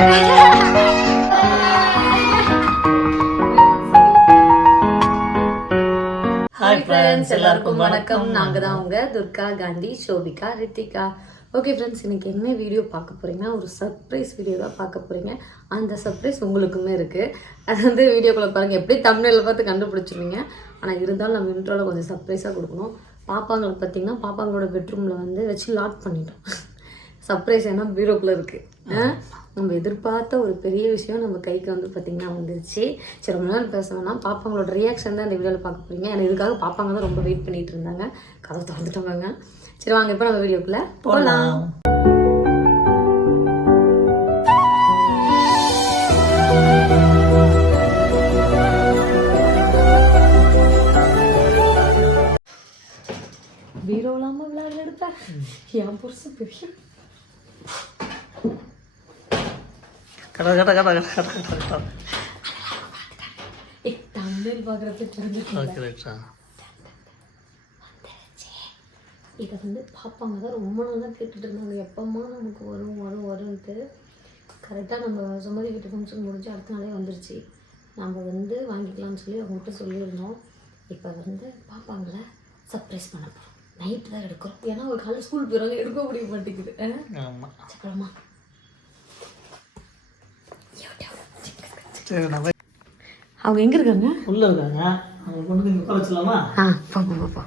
Hi friends எல்லாருக்கும் வணக்கம். நாங்க தான் உங்க துர்கா காந்தி சோபிகா ரித்திகா. ஓகே ஃப்ரெண்ட்ஸ் இன்னைக்கு என்ன வீடியோ பார்க்க போறீங்கன்னா ஒரு சர்ப்ரைஸ் வீடியோ தான் பார்க்க போறீங்க. அந்த சர்ப்ரைஸ் உங்களுக்குமே இருக்கு. அது வந்து வீடியோக்குள்ள பாருங்க. எப்படி தமிழில் பார்த்து கண்டுபிடிச்சிருவீங்க. ஆனால் இருந்தாலும் நம்ம இன்ட்ரோல கொஞ்சம் சர்ப்ரைஸாக கொடுக்கணும். பாப்பாங்களை பார்த்தீங்கன்னா பாப்பாங்களோட பெட்ரூம்ல வந்து வச்சு லாக் பண்ணிட்டோம். சர்ப்ரைஸ் ஏன்னா பீரோக்குள்ள இருக்கு. ஆ? நம்ம எதிர்பார்த்த ஒரு பெரிய விஷயம் நம்ம கைக்கு வந்து பார்த்தீங்கன்னா வந்துருச்சு. சரி ரொம்ப நாள் பேச வேணாம். பாப்பாங்களோட ரியாக்ஷன் தான் இந்த வீடியோவில் பார்க்க போறீங்க. ஏன்னா இதுக்காக பாப்பாங்க தான் ரொம்ப வெயிட் பண்ணிட்டு இருந்தாங்க. கதை திறந்துட்டாங்க சரி வாங்க இப்போ நம்ம வீடியோக்குள்ள போகலாம் பீரோ இல்லாமல் விளையாட எடுப்பேன் என் புருஷன் பெரிய கட கட கட கட கட கட கட ஏய், தமிழ் பார்க்குறது ரைட்டா இதை வந்து பாப்பாங்க தான் ரொம்ப நாள் தான் கேட்டுட்டு இருந்தாங்க. எப்பம்மா நமக்கு வரும் வரும் வரும்ன்ட்டு. கரெக்டாக நம்ம சுமதி வீட்டு ஃபங்க்ஷன் முடிஞ்சு அடுத்த நாளே வந்துருச்சு. நம்ம வந்து வாங்கிக்கலாம்னு சொல்லி அவங்ககிட்ட சொல்லியிருந்தோம். இப்போ வந்து பாப்பாங்கள சர்ப்ரைஸ் பண்ண போகிறோம் நைட்டு தான் எடுக்கிறோம். ஏன்னா ஒரு காலையில் ஸ்கூல் போயிடுறாங்க எடுக்க முடிய மாட்டேங்குது? ஆமாம் சரி நான் போய் அவங்க எங்கே இருக்காங்க? உள்ளே இருக்காங்க. அவங்க கொண்டு வந்து உட்கார வச்சலாமா ஆ போ போ, போ போ.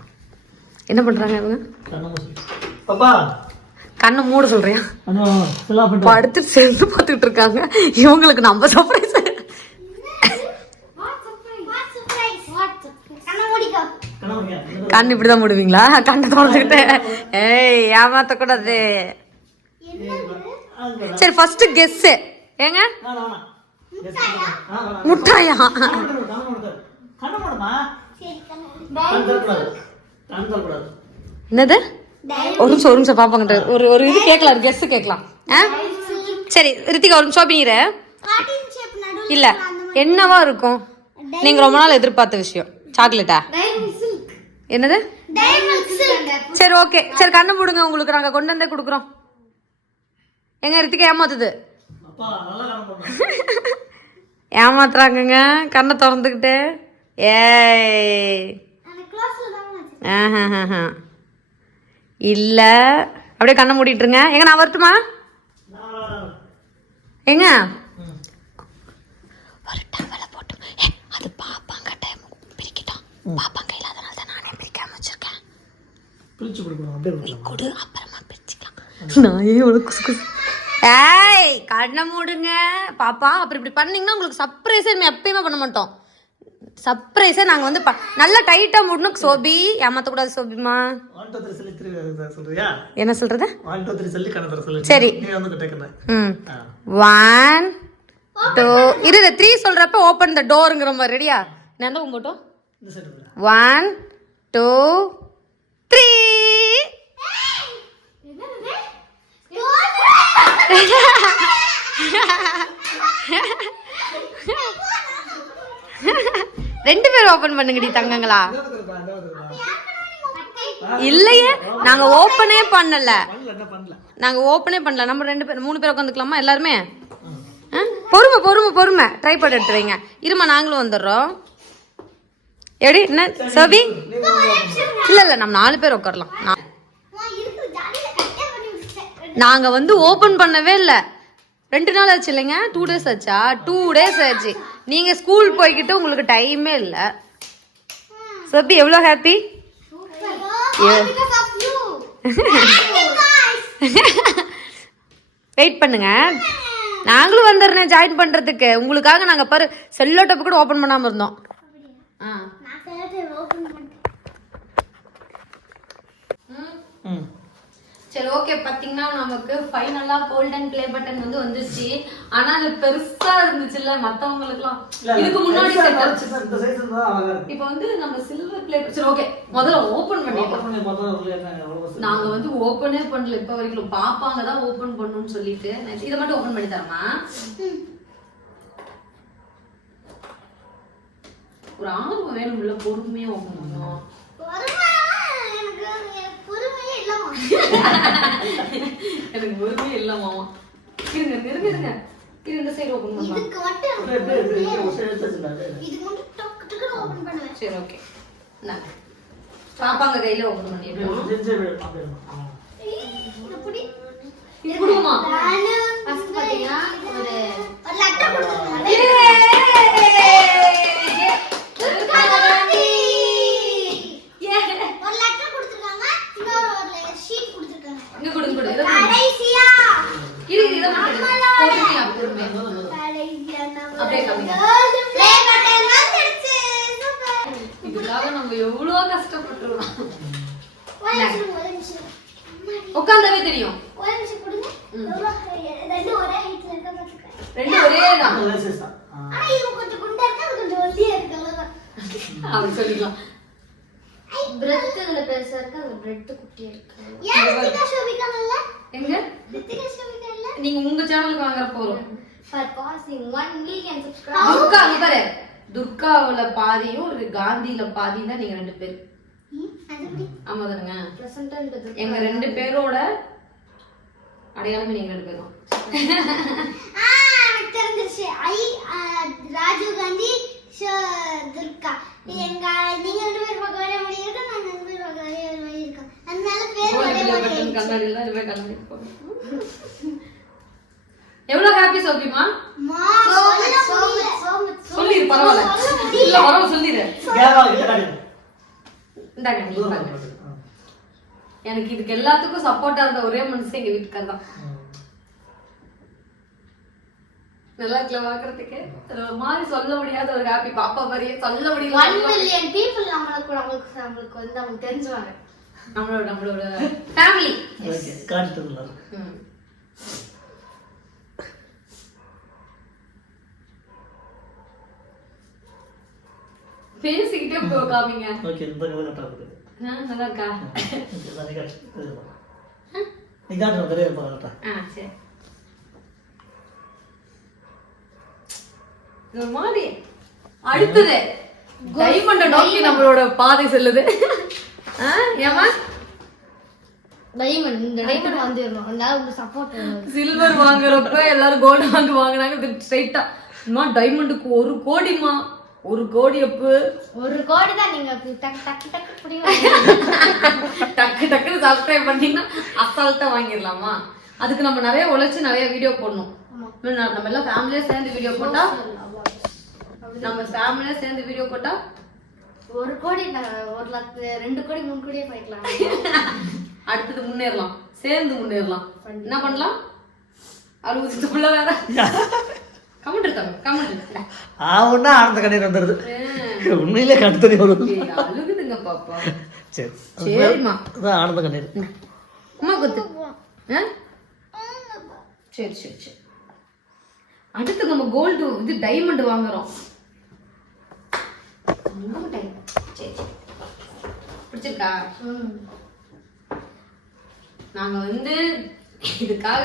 என்ன பண்ணுறாங்க மூசி பாப்பா! கண்ணை மூட சொல்றியா? படுத்து சேர்ந்து பார்த்துக்கிட்டு இருக்காங்க. இவங்களுக்கு நம்ம சர்ப்ரைஸ் கண் இப்படிதான் மூடுவீங்களா? கண்ணை திறந்துக்கிட்டு. ஏய் ஏமாத்தக்கூடாது. சரி ஃபர்ஸ்ட் கெஸ் ஏங்க? முட்டாயா? என்னது? ஒரு நிமிஷம் ஒரு நிமிஷம் பாப்பாங்க ஒரு ஒரு இது கேட்கலாம் கெஸ் கேட்கலாம். ஆ? சரி ரித்திகா ஒரு நிமிஷம் நீர இல்ல என்னவா இருக்கும்? நீங்க ரொம்ப நாள் எதிர்பார்த்த விஷயம். சாக்லேட்டா என்னது? சரி ஓகே சரி கண்ணு மூடுங்க உங்களுக்கு நாங்க கொண்டு வந்தே கொடுக்குறோம். எங்க ரித்திகா ஏமாத்துது அப்பா நல்லா கண்ணை போடணும் ஏமாத்துறாங்கங்க. கண்ணை திறந்துக்கிட்டு. ஏய். ஆஹாஹாஹா. இல்ல. அப்படியே கண்ணை மூடிட்டுருங்க. எங்க நான் வரட்டுமா. எங்க? ம். வரட்டா வேலை போட்டும். ஏ, அது பாப்பாங்க டைம் பிரிக்கட்டும். பாப்பாங்க இல்லாதனால தான் நானே பிரிக்காம வச்சிருக்கேன். பிரிச்சு கொடுக்கணும் அப்படியே கொடு அப்புறமா பிரிச்சுக்கலாம். நான் ஏன் உனக்கு ஏய் கண்ணை மூடுங்க. பாப்பா அப்புறம் இப்படி பண்ணீங்கன்னா உங்களுக்கு சர்ப்ரைஸே நம்ம எப்பயுமே பண்ண மாட்டோம். சர்ப்ரைஸே நாங்கள் வந்து நல்லா டைட்டாக மூடணும். சோபி ஏமாத்தக்கூடாது சோபிமா என்ன சொல்றது? சரி. ம். ஒன் டூ இரு த்ரீ சொல்றப்ப ஓப்பன் த டோருங்கிற மாதிரி. ரெடியா நான் தான் போட்டோம்? ஒன் டூ த்ரீ ரெண்டு பேரும் ஓபன் பண்ணுங்கடி தங்கங்களா? இல்லையே நாங்க ஓபனே பண்ணல. நாங்க ஓபனே பண்ணல. நம்ம ரெண்டு பேர் மூணு பேர் உட்காந்துக்கலாமா எல்லாருமே? பொறுமை பொறுமை பொறுமை. ட்ரை பண்ணி எடுத்து வைங்க. இருமா நாங்களும் வந்துடுறோம். எப்படி என்ன சவி இல்ல இல்ல நம்ம நாலு பேர் உட்காரலாம். நா- நாங்க வந்து ஓபன் பண்ணவே இல்ல. ரெண்டு நாள் ஆச்சு இல்லைங்க? டூ டேஸ் ஆச்சா? டூ டேஸ் ஆச்சு. நீங்க ஸ்கூல் போய்கிட்டு உங்களுக்கு டைமே இல்ல. சபி எவ்வளோ ஹாப்பி வெயிட் பண்ணுங்க. நாங்களும் வந்துடுறேன் ஜாயின் பண்றதுக்கு. உங்களுக்காக நாங்க பாரு செல்லோ டப்பு கூட ஓபன் பண்ணாம இருந்தோம். ஆ. ம். சரி ஓகே பாத்தீங்கன்னா நமக்கு ஃபைனலா கோல்டன் ப்ளே பட்டன் வந்து வந்துருச்சு. ஆனா அது பெருசா இருந்துச்சுல்ல மத்தவங்களுக்குலாம் இதுக்கு முன்னாடி இப்போ வந்து நம்ம சில்வர் ப்ளே சரி ஓகே முதல்ல ஓபன் பண்ணிடலாம். ஓப்பன் பண்ணி பார்த்தா உள்ள என்ன எவ்வளவு வசதி. நாங்க வந்து ஓபனே பண்ணல இப்ப வரைக்கும். பாப்பாங்க தான் ஓபன் பண்ணணும்னு சொல்லிட்டு. இதை மட்டும் ஓபன் பண்ணி தரமா ஒரு ஆர்வம் வேணும்ல பொறுமையா ஓபன் பண்ணணும். எனக்கு பொறுமையே இல்ல மாமா இருங்க இருங்க, இருங்க. இது இந்த சைடு ஓபன் பண்ணலாம். இதுக்கு மட்டும் அப்படியே அப்படியே அப்படியே இங்கே ஒரு சைடு எடுத்து வச்சுருந்தாங்க இது மட்டும் டக்கு டக்குன்னு ஓபன் பண்ணுவேன். சரி ஓகே நான் பாப்பாங்க கையில ஓபன் பண்ணிடுவோம் அப்படியே ஆ. இது புடி. இது கொடுமா. ஃபர்ஸ்ட் பாத்தீங்கன்னா ஒரு ஒரு லெட்டர் கொடுத்துருக்காங்க ஒரு லெட்டர் கொடுத்துருக்காங்க இன்னொரு ஒரு ஷீட் கொடுத்துருக்காங்க இங்க கொடுங்க கொடுங்க இதை இரு. பொறுமையா பொறுமையா அப்படியே. இதுக்காக நம்ம எவ்வளவு கஷ்டப்பட்டுருவோம் உட்காந்தாவே தெரியும். ரெண்டு ஒரே தான். அந்த லேசஸ் தான். ஆ. ஆனா இது கொஞ்சம் குண்டா இருக்கு அது கொஞ்சம் ஒல்லியா இருக்கு அவ்வளவுதான் அப்படி சொல்லிக்கலாம். பிரெட் இதுல பெருசா இருக்கு அது பிரெட் குட்டியா இருக்கு. ஏன் ரித்திகா ஷோபிகா இல்ல எங்க? ரித்திகா ஷோபிகா இல்ல நீங்க உங்க சேனலுக்கு வாங்குற போறோம். For passing 1 million subscriber Durga இங்க பாரு. துர்காவுல பாதியும் ஒரு காந்தியில பாதியும் தான் நீங்க ரெண்டு பேர்? ஆமா தானுங்க எங்க ரெண்டு பேரோட அடையாளமே நீங்க ரெண்டு பேரும் தெரிஞ்சிருச்சு. ஐ, ராஜீவ் காந்தி ஷோ- துர்கா. எங்க நீங்க ரெண்டு பேர் பக்கம் ஒரே மாதிரி இருக்கு? நாங்க ரெண்டு பேர் பக்கம் ஒரே ஒரு மாதிரி இருக்கோம் அதனால பேர் ஒரே மாதிரி ஆயிடுச்சு. கண்ணாடியில் தான் இருப்பேன் கண்ணாடி போடுறேன். எவ்வளவு ஹாப்பி சோபிமா மா, சொல்ல முடியல. சொல்லிடு பரவாயில்ல. இல்ல பரவாயில்ல காட்டுங்க. இந்தாங்க. எனக்கு இதுக்கு எல்லாத்துக்கும் சப்போர்ட்டா இருந்த ஒரே மனுஷன் எங்க வீட்டுக்கார் தான் ம். நல்லா இருக்குல்ல பாக்குறதுக்கு ஒரு மாதிரி சொல்ல முடியாத ஒரு ஹாப்பி பாப்பா மாதிரியே சொல்ல ஒன் முடியல மில்லியன் பீப்புள் நம்மளுக்கு நம்மளுக்கு நம்மளுக்கு வந்து அவங்க தெரிஞ்சுவாங்க. நம்மளோட நம்மளோட ஃபேமிலி ஓகே காட்டுறதுல பேசிக்கிட்டே போ காமிங்க. ஓகே இந்த கதை நல்லா இருக்கா? நீ காட்டுற கரெக்டாக ஆ சரி. ஒரு மாதிரி அடுத்தது டைமண்ட நோக்கி நம்மளோட பாதை செல்லுது. வேணும். சில்வர் வாங்குறப்ப எல்லாரும் கோல்டு வாங்க வாங்குனாங்க. ஸ்ட்ரைட்டா அம்மா டைமண்டுக்கு ஒரு கோடிமா ஒரு கோடி அப்பு. ஒரு கோடி தான் நீங்க டக்கு டக்கு டக்கு டக்குன்னு சப்ஸ்கிரைப் பண்ணீங்கன்னா அசால்ட்டா வாங்கிடலாமா? அதுக்கு நம்ம நிறைய உழைச்சு நிறைய வீடியோ போடணும். நம்ம நம்ம எல்லாம் ஃபேமிலியா சேர்ந்து வீடியோ போட்டா நம்ம ஃபேமிலியா சேர்ந்து வீடியோ போட்டா ஒரு கோடி ஒரு லட்ச ரெண்டு கோடி மூணு கோடியே போய்க்கலாம் அடுத்தது முன்னேறலாம். சேர்ந்து முன்னேறலாம். என்ன பண்ணலாம்? அறுபதுக்குள்ள வேற. கமெண்ட் இருக்காங்க கமெண்ட் ஆவுன்னா ஆனந்த கண்ணீர் வந்துடுது உண்மையிலே கண்டு தண்ணி வரும் அழுகுதுங்க பாப்பா. சரி. சரிம்மா. அதான் ஆனந்த கண்ணீர். அம்மா குத்து. ஆ? சரி சரி சரி. அடுத்து நம்ம கோல்டு இது டைமண்ட் வாங்குறோம். சரி சரி பிடிச்சிருக்கா? நாங்க வந்து இதுக்காக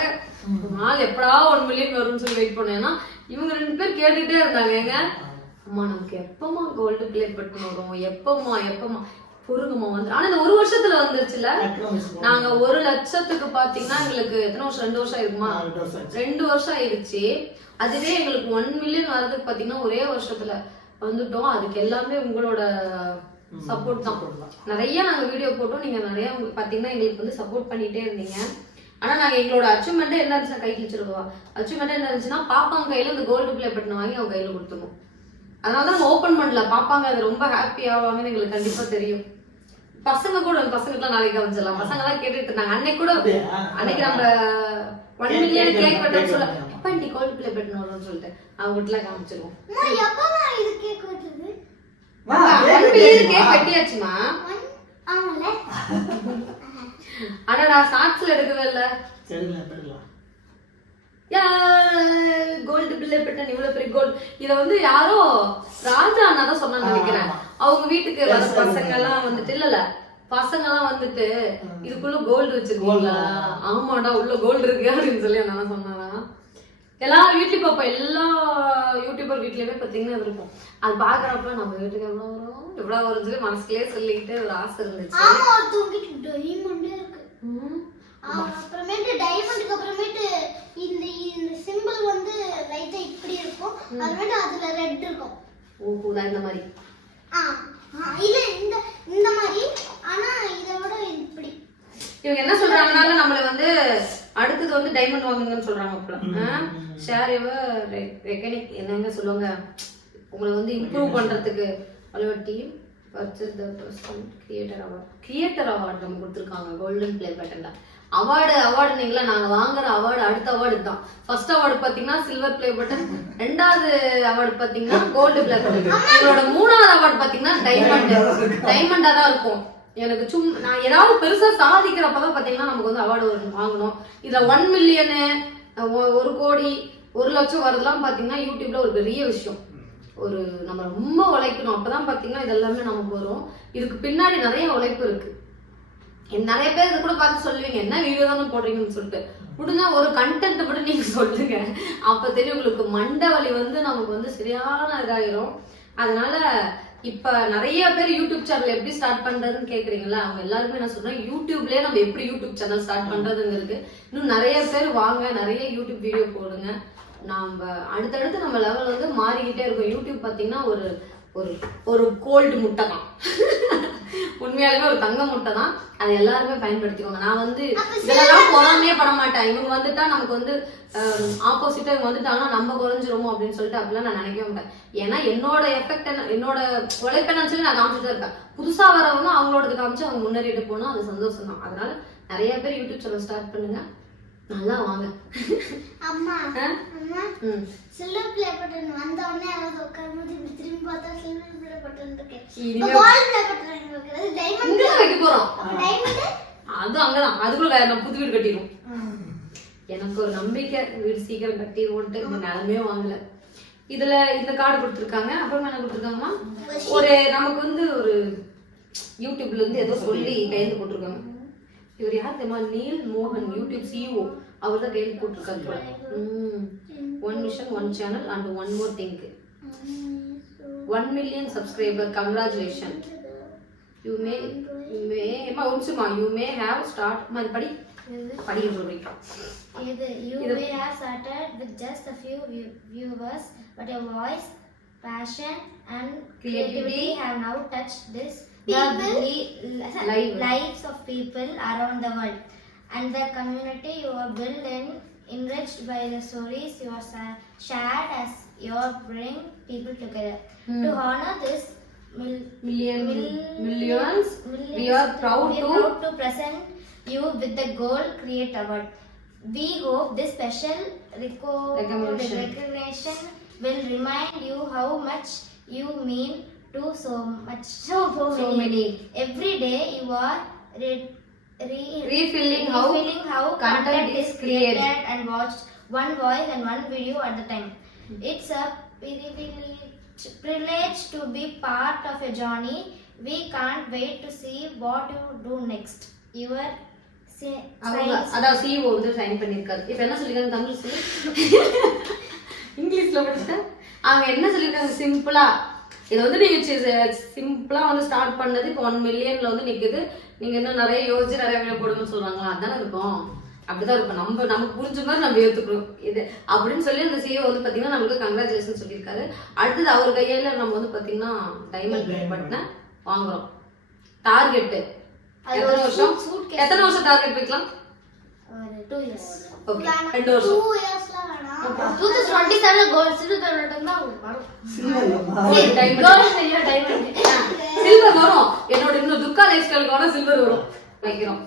ஒரு நாள் எப்படா ஒன் மில்லியன் வரும்னு சொல்லி வெயிட் பண்ணோம். ஏன்னா இவங்க ரெண்டு பேர் கேட்டுட்டே இருந்தாங்க. ஏங்க? அம்மா நமக்கு எப்பமா கோல்டு பிளே பட்டு வரும்? எப்பமா எப்பமா பொறுங்கம்மா வந்து ஆனா இந்த ஒரு வருஷத்துல வந்துருச்சுல நாங்க ஒரு லட்சத்துக்கு பாத்தீங்கன்னா எங்களுக்கு எத்தனை வருஷம்? ரெண்டு வருஷம் இருக்குமா ரெண்டு வருஷம் ஆயிடுச்சு அதுவே எங்களுக்கு ஒன் மில்லியன் வர்றதுக்கு பாத்தீங்கன்னா ஒரே வருஷத்துல. வந்துட்டோம். அதுக்கு எல்லாமே உங்களோட சப்போர்ட் தான் நிறைய நாங்க வீடியோ போட்டோம். நீங்க நிறைய பாத்தீங்கன்னா எங்களுக்கு வந்து சப்போர்ட் பண்ணிட்டே இருந்தீங்க. ஆனா நாங்க எங்களோட அச்சீவ்மெண்ட் என்ன இருந்துச்சுன்னா கை கிழிச்சிருவா அச்சீவ்மெண்ட் என்ன இருந்துச்சுன்னா பாப்பாங்க கையில இந்த கோல்டு பிளே பட்டன் வாங்கி அவங்க கையில கொடுத்துருவோம். அதனால தான் நம்ம ஓப்பன் பண்ணல பாப்பாங்க அது ரொம்ப ஹாப்பி ஆவாங்கன்னு எங்களுக்கு கண்டிப்பா தெரியும். பசங்க கூட பசங்களுக்குலாம் நாளைக்கு அமைச்சிடலாம் பசங்க எல்லாம் கேட்டுட்டு இருந்தாங்க. அன்னைக்கு கூட? அன்னைக்கு நம்ம ஒன் மில்லியன் கேக் பட்டன் சொல்ல. எப்ப நீ கோல்டு பிளே பட்டன் வரும்னு சொல்லிட்டு. அவங்க வீட்டுல காமிச்சிருவோம் அம்மா, எப்பதான் இது கேக் வெட்டுறது? ஆமால? ஆனா நான் சரிங்களா எடுத்துக்கலாம். கோல்டு பில்லே பட்டன் இவ்வளவு பெரிய கோல்டு இத வந்து யாரோ ராஜா அண்ணா தான் நினைக்கிறேன். அவங்க வீட்டுக்கு வர பசங்க எல்லாம் வந்துட்டு இல்ல பசங்க எல்லாம் வந்துட்டு இதுக்குள்ள கோல்டு வச்சிருக்கீங்களா? ஆமாடா உள்ள கோல்டு இருக்கு அப்படின்னு சொல்லி அண்ணா சொன்னாங்க. எல்லா வீட்லையும் பார்ப்போம் எல்லா யூடியூபர் வீட்லேயுமே பார்த்தீங்கன்னா இருக்கும் அது பார்க்குறப்ப நம்ம வீட்டுக்கு எவ்வளோ வரும்? எவ்வளோ வரும்னு சொல்லி சொல்லிக்கிட்டு ஒரு ஆசை இருந்துச்சு. அப்புறமேட்டு டைமண்டுக்கு அப்புறமேட்டு இந்த இந்த சிம்பிள் வந்து லைட்டா இப்படி இருக்கும். அதுமேட்டு அதுல ரெட் இருக்கும். ஓ கூட இந்த மாதிரி. ஆ இல்ல இந்த இந்த மாதிரி. ஆனா இதை விட இப்படி. இவங்க என்ன சொல்றாங்கன்னா நம்மள வந்து அடுத்தது வந்து டைமண்ட் வாங்குங்கன்னு சொல்றாங்க அப்பலாம் ஷேர் எவர் ரெக்கனிக் என்னங்க சொல்லுவாங்க? உங்களை வந்து இம்ப்ரூவ் பண்றதுக்கு. அவ்வளோ team purchase the person creator award creator award நம்ம கொடுத்துருக்காங்க. கோல்டன் பிளே பட்டன்ல அவார்டு அவார்டுனீங்களா நாங்க வாங்குற அவார்டு அடுத்த அவார்டு தான். ஃபர்ஸ்ட் அவார்டு பாத்தீங்கன்னா சில்வர் பிளே பட்டன் ரெண்டாவது அவார்டு பாத்தீங்கன்னா கோல்டு பிளே பட்டன் எங்களோட மூணாவது அவார்டு பாத்தீங்கன்னா டைமண்ட் டைமண்டா தான் இருக்கும். எனக்கு சும் நான் ஏதாவது பெருசா சாதிக்கிறப்பதான் பாத்தீங்கன்னா நமக்கு வந்து அவார்டு வாங்கணும். இதுல ஒன் மில்லியனு ஒரு கோடி ஒரு லட்சம் வரதெல்லாம் பாத்தீங்கன்னா யூடியூப்ல ஒரு பெரிய விஷயம். ஒரு நம்ம ரொம்ப உழைக்கணும். அப்பதான் பாத்தீங்கன்னா இது எல்லாமே நமக்கு வரும். இதுக்கு பின்னாடி நிறைய உழைப்பு இருக்கு. நிறைய பேர் இது கூட பார்த்து சொல்லுவீங்க என்ன வீடியோ தானே போடுறீங்கன்னு சொல்லிட்டு. முடிஞ்சா ஒரு கண்டென்ட் மட்டும் நீங்க சொல்லுங்க. அப்ப தெரியும் உங்களுக்கு மண்டை வலி வந்து நமக்கு வந்து சரியான இதாயிரும். அதனால இப்ப நிறைய பேர் யூடியூப் சேனல் எப்படி ஸ்டார்ட் பண்றதுன்னு கேக்குறீங்களா? அவங்க எல்லாருமே என்ன சொல்றேன் யூடியூப்லயே நம்ம எப்படி யூடியூப் சேனல் ஸ்டார்ட் பண்றதுங்கிறது. இன்னும் நிறைய பேர் வாங்க நிறைய யூடியூப் வீடியோ போடுங்க. நாம அடுத்தடுத்து நம்ம லெவல் வந்து மாறிக்கிட்டே இருக்கோம். யூடியூப் பாத்தீங்கன்னா ஒரு ஒரு ஒரு கோல்டு முட்டை தான். உண்மையாலுமே ஒரு தங்க முட்டை தான். அதை எல்லாருமே பயன்படுத்திக்கோங்க. நான் வந்து இதெல்லாம் பொறாமையே பட மாட்டேன். இவங்க வந்துட்டா நமக்கு வந்து ஆப்போசிட்டா இவங்க வந்துட்டாங்கன்னா நம்ம குறைஞ்சிருமோ அப்படின்னு சொல்லிட்டு அப்படிலாம் நான் நினைக்கவே மாட்டேன். ஏன்னா என்னோட எஃபெக்ட் என்ன என்னோட உழைப்பேன்னு சொல்லி நான் காமிச்சிட்டு தான் இருப்பேன். புதுசா வரவங்க அவங்களோடது காமிச்சு அவங்க முன்னேறிட்டு போனா அது சந்தோஷம் தான் அதனால நிறைய பேர் யூடியூப் சேனல் ஸ்டார்ட் பண்ணுங்க. நல்லா வாங்க. அம்மா? அம்மா சில்வர் பிளே பட்டன் வந்த உடனே யாராவது உட்காரும்போது இப்படி திரும்பி பார்த்தா சில்வர் பிளே பட்டன் இருக்கு. கோல்ட் பிளே பட்டன் இருக்கு. அது டைமண்ட் இங்க வைக்க போறோம். டைமண்ட் அது அங்கதான். அதுக்குள்ள வேற நம்ம புது வீடு கட்டிடும் எனக்கு ஒரு நம்பிக்கை. வீடு சீக்கிரம் கட்டிடுவோன்ட்டு இந்த நிலமே வாங்கல. இதுல இந்த கார்டு கொடுத்துருக்காங்க. அப்புறம் என்ன கொடுத்துருக்காங்கன்னா ஒரு நமக்கு வந்து ஒரு யூடியூப்ல இருந்து ஏதோ சொல்லி கையெழுத்து போட்டிருக்காங்க. இவர் யார் தெரியுமா? நீல் மோகன் யூடியூப் சிஇஓ அவர் தான் கையெழுத்து போட்டிருக்காரு. போல one mission one channel and one more thing one million subscriber congratulation you may may ஏமா ஒன்சுமா யூ மே ஹேவ் ஸ்டார்ட் மாதிரி படி. படிக்க சொல்றீங்க. இது you may have started with just a few view- viewers but your voice passion and creativity have now touched this the li- Live. lives of people around the world and the community you are built enriched by the stories you are sa- shared as you are bring people together hmm. to honor this mil- Million, mil- millions. We are proud we are to- proud to present you with the Gold Create Award. We hope this special reco- Recognition. recognition will remind you how much you mean to so much so, so, So many. many. Every day you are re- re- Refilling how refilling how content content is is created. created and watched one voice and one video at the time. It's a privilege, privilege to be part of your journey. We can't wait to see what you do next. Your si- அவங்க science அதாவது CEO வந்து sign பண்ணியிருக்காரு இப்போ என்ன சொல்லிருக்காங்க தமிழ் சொல்லி இங்கிலீஷ்ல படிச்சேன் அவங்க என்ன சொல்லியிருக்காங்க சிம்பிளா இது வந்து நீங்க சிம்பிளா வந்து ஸ்டார்ட் பண்ணது இப்போ ஒன் மில்லியன்ல வந்து நிக்குது. நீங்க இன்னும் நிறைய யோசிச்சு நிறைய வீடியோ போடுங்கன்னு சொல்றாங்களா? அதானே இருக்கும். அப்படிதான் இருக்கும். நம்ம நமக்கு புரிஞ்ச மாதிரி நம்ம ஏத்துக்கணும் இது அப்படின்னு சொல்லி அந்த சிஓ வந்து பாத்தீங்கன்னா நம்மளுக்கு கங்க்ராச்சுலேஷன் சொல்லியிருக்காரு. அடுத்தது அவர் கையில நம்ம வந்து பாத்தீங்கன்னா டைமண்ட் பட்டனை வாங்குறோம். டார்கெட் அது எத்தனை வருஷம். எத்தனை வருஷம் டார்கெட் வைக்கலாம் ரெண்டு வருஷம். டூ இயர்ஸ்லாம் வேணாம் 2027 gold, silver diamond தான் வரும். Diamond silver, diamond. சில்வர் வரும். என்னோட இன்னும் துக்கா லைஃப் சில்வர் வரும். வைக்கிறோம்.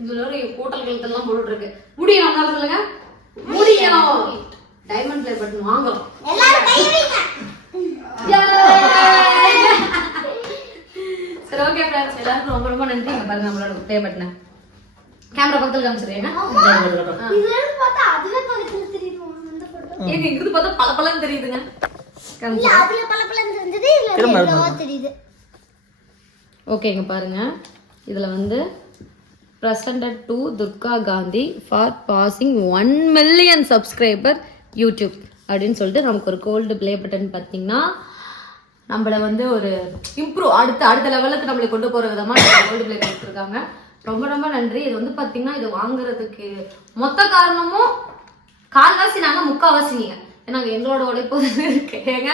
இதுல ஒரு ஹோட்டல் கழுத்தெல்லாம் போட்டுட்டு இருக்கு முடியும் நல்லா சொல்லுங்க? முடியும் டைமண்ட் பிளே பட்டன் வாங்குறோம் எல்லாரும் கை வைங்க. சரி ஓகே ஃப்ரெண்ட்ஸ் எல்லாருக்கும் ரொம்ப ரொம்ப நன்றி. இங்க பாருங்க நம்மளோட பிளே பட்டனை கேமரா பக்கத்துல இதுல இருந்து பார்த்தா அதுவே பக்கத்துல தெரியுமா அந்த போட்டோ ஏங்க இங்கிருந்து பார்த்தா பல பலன்னு தெரியுதுங்க. இல்ல இதுல தெரியுது. ஓகேங்க பாருங்க. இதுல வந்து presented to Durga Gandhi for passing one million subscriber YouTube அப்படின்னு சொல்லிட்டு நமக்கு ஒரு கோல்டு ப்ளே பட்டன் பார்த்தீங்கன்னா நம்மளை வந்து ஒரு இம்ப்ரூவ் அடுத்த அடுத்த லெவலுக்கு நம்மளை கொண்டு போகிற விதமாக கோல்டு ப்ளே கொடுத்துருக்காங்க. ரொம்ப ரொம்ப நன்றி. இது வந்து பார்த்தீங்கன்னா இது வாங்குறதுக்கு மொத்த காரணமும் கால்வாசி நாங்கள் முக்கால்வாசி நீங்கள் ஏன்னா எங்களோட உழைப்பு கேங்க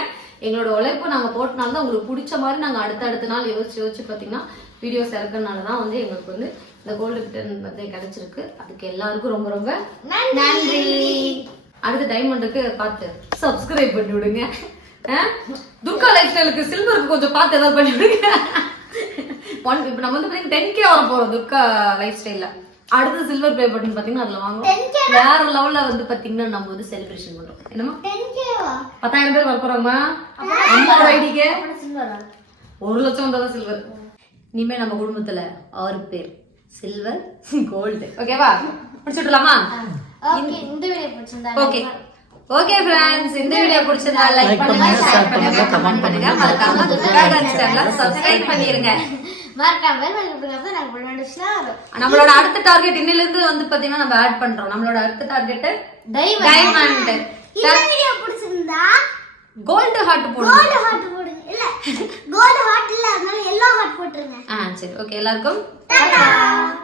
எங்களோட உழைப்பு நாங்க போட்டனால தான் உங்களுக்கு பிடிச்ச மாதிரி நாங்க அடுத்த அடுத்த நாள் யோசிச்சு யோசிச்சு பாத்தீங்கன்னா வீடியோஸ் இறக்குறதுனால தான் வந்து எங்களுக்கு வந்து இந்த கோல்டு ரிட்டர்ன் வந்து கிடைச்சிருக்கு. அதுக்கு எல்லாருக்கும் ரொம்ப ரொம்ப நன்றி. அடுத்த டைமண்டுக்கு பார்த்து சப்ஸ்கிரைப் பண்ணி விடுங்க. துர்கா லைஃப் ஸ்டைலுக்கு சில்வருக்கு கொஞ்சம் பார்த்து ஏதாவது பண்ணி விடுங்க. ஒன் இப்போ நம்ம வந்து பார்த்தீங்கன்னா டென் கே வர போறோம் துர்கா லைஃப் ஸ்டைலில் அடுத்து சில்வர் ப்ளே பட்டன் பார்த்தீங்கன்னா அதில் வாங்குவோம் வேற லெவல்ல வந்து பார்த்தீங்கன்னா நம்ம வந்து செலிப்ரேஷன் பண்றோம். என்னமா பத்தாயிரம் பேர் வர போறாங்கம்மா அம்மாவோட ஐடிக்கு. ஒரு லட்சம் வந்தாதான் சில்வர் இனிமே நம்ம குடும்பத்துல ஆறு பேர். சில்வர் கோல்டு ஓகேவா முடிச்சுடலாமா ஓகே இந்த வீடியோ பிடிச்சிருந்தா ஓகே ஓகே ஃப்ரெண்ட்ஸ் இந்த வீடியோ பிடிச்சிருந்தா லைக் பண்ணுங்க ஷேர் பண்ணுங்க கமெண்ட் பண்ணுங்க. மறக்காம துர்கா டான்ஸ் சேனலை சப்ஸ்கிரைப் பண்ணிருங்க. நம்மளோட அடுத்த டார்கெட் இன்னில இருந்து வந்து பாத்தீங்கன்னா நம்ம ஆட் பண்றோம். நம்மளோட அடுத்த டார்கெட் டைமண்ட் டைமண்ட் இந்த வீடியோ பிடிச்சிருந்தா கோல்டு ஹார்ட் போடுங்க. கோல்டு ஹார்ட் போடுங்க. இல்ல கோல்டு ஹார்ட் இல்ல அதனால எல்லோ ஹார்ட் போட்டுருங்க. ஆ சரி. ஓகே எல்லாருக்கும் டாடா